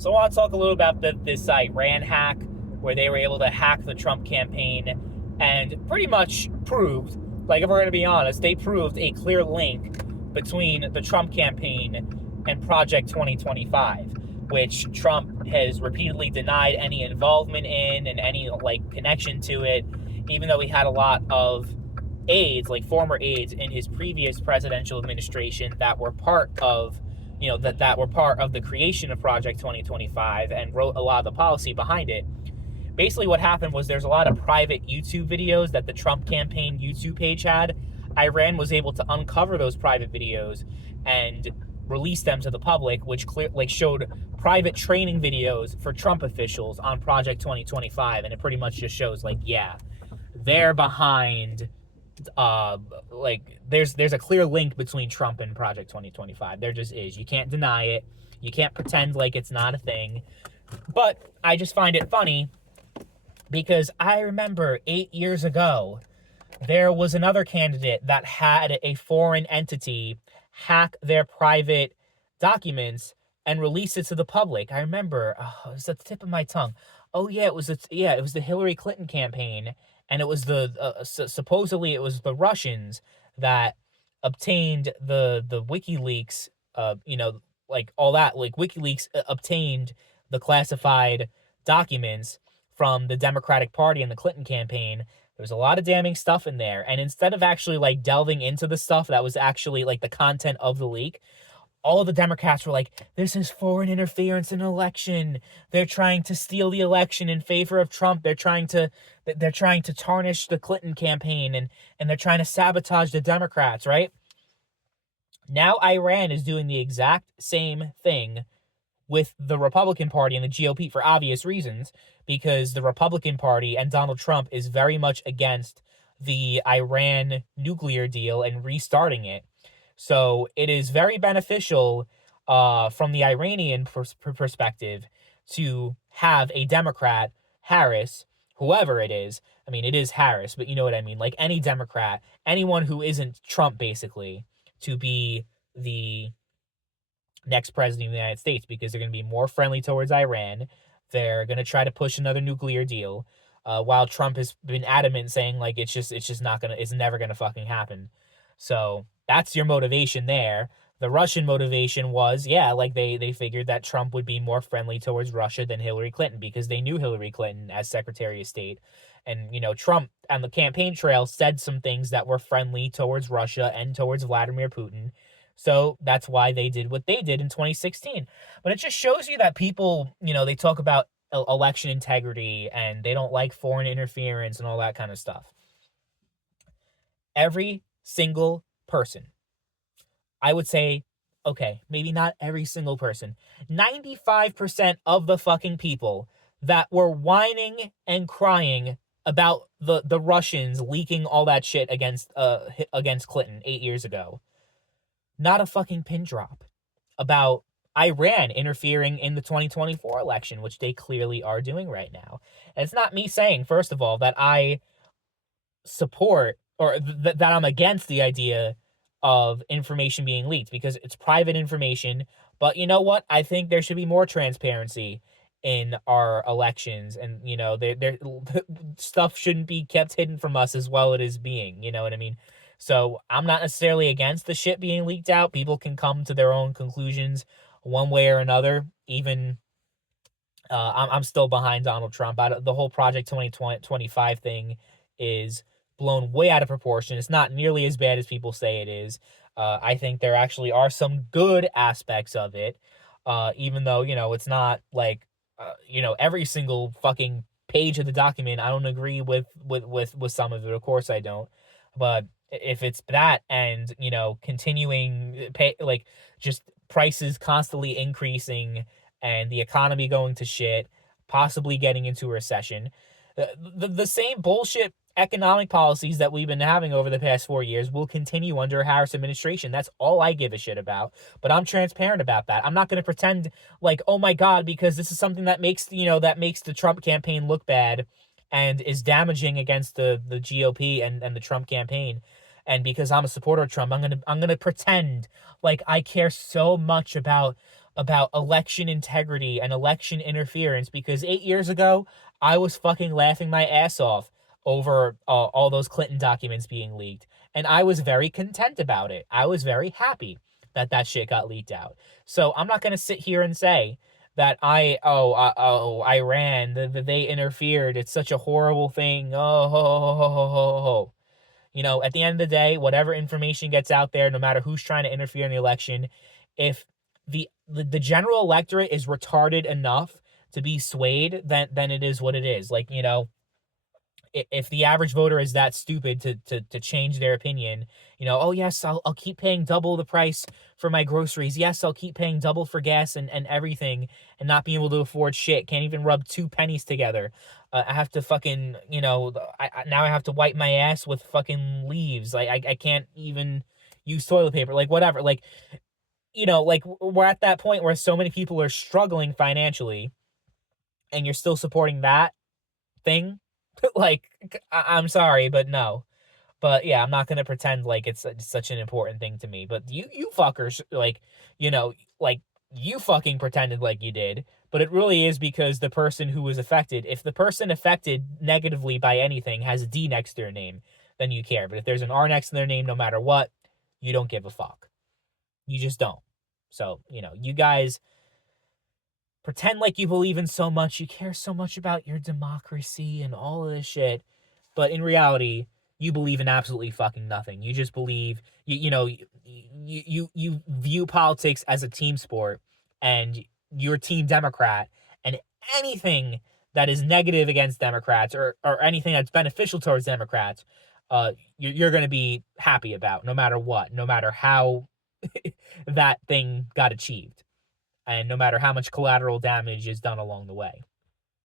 So I want to talk a little about this Iran hack where they were able to hack the Trump campaign and pretty much proved, like if we're going to be honest, they proved a clear link between the Trump campaign and Project 2025, which Trump has repeatedly denied any involvement in and any connection to it, even though he had a lot of aides, like former aides in his previous presidential administration that were part of that were part of the creation of Project 2025 and wrote a lot of the policy behind it. Basically what happened was there's a lot of private YouTube videos that the Trump campaign YouTube page had. Iran was able to uncover those private videos and release them to the public, which showed private training videos for Trump officials on Project 2025, and it pretty much just shows they're behind there's a clear link between Trump and Project 2025. There just is. You can't deny it. You can't pretend like it's not a thing. But I just find it funny because I remember 8 years ago, there was another candidate that had a foreign entity hack their private documents and release it to the public. I remember, it was at the tip of my tongue. Oh yeah, it was the Hillary Clinton campaign, and it was supposedly it was the Russians that obtained the WikiLeaks, all that, like WikiLeaks obtained the classified documents from the Democratic Party and the Clinton campaign. There was a lot of damning stuff in there, and instead of actually delving into the stuff that was actually the content of the leak, all of the Democrats were like, this is foreign interference in an election. They're trying to steal the election in favor of Trump. They're trying to tarnish the Clinton campaign, and they're trying to sabotage the Democrats, right? Now Iran is doing the exact same thing with the Republican Party and the GOP for obvious reasons, because the Republican Party and Donald Trump is very much against the Iran nuclear deal and restarting it. So it is very beneficial from the Iranian perspective to have a Democrat, Harris, whoever it is. I mean, it is Harris, but you know what I mean. Like any Democrat, anyone who isn't Trump, basically, to be the next president of the United States, because they're going to be more friendly towards Iran. They're going to try to push another nuclear deal, while Trump has been adamant saying it's never going to fucking happen. So that's your motivation there. The Russian motivation was, they figured that Trump would be more friendly towards Russia than Hillary Clinton because they knew Hillary Clinton as Secretary of State. And, Trump on the campaign trail said some things that were friendly towards Russia and towards Vladimir Putin. So that's why they did what they did in 2016. But it just shows you that people, they talk about election integrity and they don't like foreign interference and all that kind of stuff. Every single person, I would say, okay, maybe not every single person, 95% of the fucking people that were whining and crying about the Russians leaking all that shit against Clinton 8 years ago, not a fucking pin drop about Iran interfering in the 2024 election, which they clearly are doing right now. And it's not me saying, first of all, that I support or that I'm against the idea of information being leaked, because it's private information. But you know what? I think there should be more transparency in our elections, and stuff shouldn't be kept hidden from us as well it is being, you know what I mean? So I'm not necessarily against the shit being leaked out. People can come to their own conclusions one way or another. Even I'm still behind Donald Trump. The whole Project 2025 thing is blown way out of proportion. It's not nearly as bad as people say it is. I think there actually are some good aspects of it, even though, it's not every single fucking page of the document. I don't agree with some of it. Of course I don't. But if it's that and, continuing just prices constantly increasing and the economy going to shit, possibly getting into a recession, the same bullshit economic policies that we've been having over the past 4 years will continue under Harris administration. That's all I give a shit about. But I'm transparent about that. I'm not going to pretend oh my God, because this is something that makes the Trump campaign look bad and is damaging against the GOP and the Trump campaign. And because I'm a supporter of Trump, I'm gonna pretend like I care so much about about election integrity and election interference, because 8 years ago, I was fucking laughing my ass off over all those Clinton documents being leaked. And I was very content about it. I was very happy that that shit got leaked out. So I'm not going to sit here and say that Iran, they interfered. It's such a horrible thing. You know, at the end of the day, whatever information gets out there, no matter who's trying to interfere in the election, if the general electorate is retarded enough to be swayed, then it is what it is. Like, you know, if the average voter is that stupid to change their opinion, you know, oh yes, I'll keep paying double the price for my groceries. Yes, I'll keep paying double for gas and everything, and not being able to afford shit. Can't even rub two pennies together. I have to fucking, you know, now I have to wipe my ass with fucking leaves. Like I can't even use toilet paper. Like whatever. Like, you know, like we're at that point where so many people are struggling financially, and you're still supporting that thing. Like, I'm sorry, but no. But yeah, I'm not gonna pretend like it's such an important thing to me. But you fuckers, like, you know, like you fucking pretended like you did. But it really is because the person who was affected, if the person affected negatively by anything has a D next to their name, then you care. But if there's an R next to their name, no matter what, you don't give a fuck. You just don't. So, you know, you guys pretend like you believe in so much, you care so much about your democracy and all of this shit, but in reality, you believe in absolutely fucking nothing. You just believe you know you view politics as a team sport, and you're team Democrat, and anything that is negative against Democrats, or anything that's beneficial towards Democrats, you're going to be happy about, no matter what, no matter how that thing got achieved, and no matter how much collateral damage is done along the way.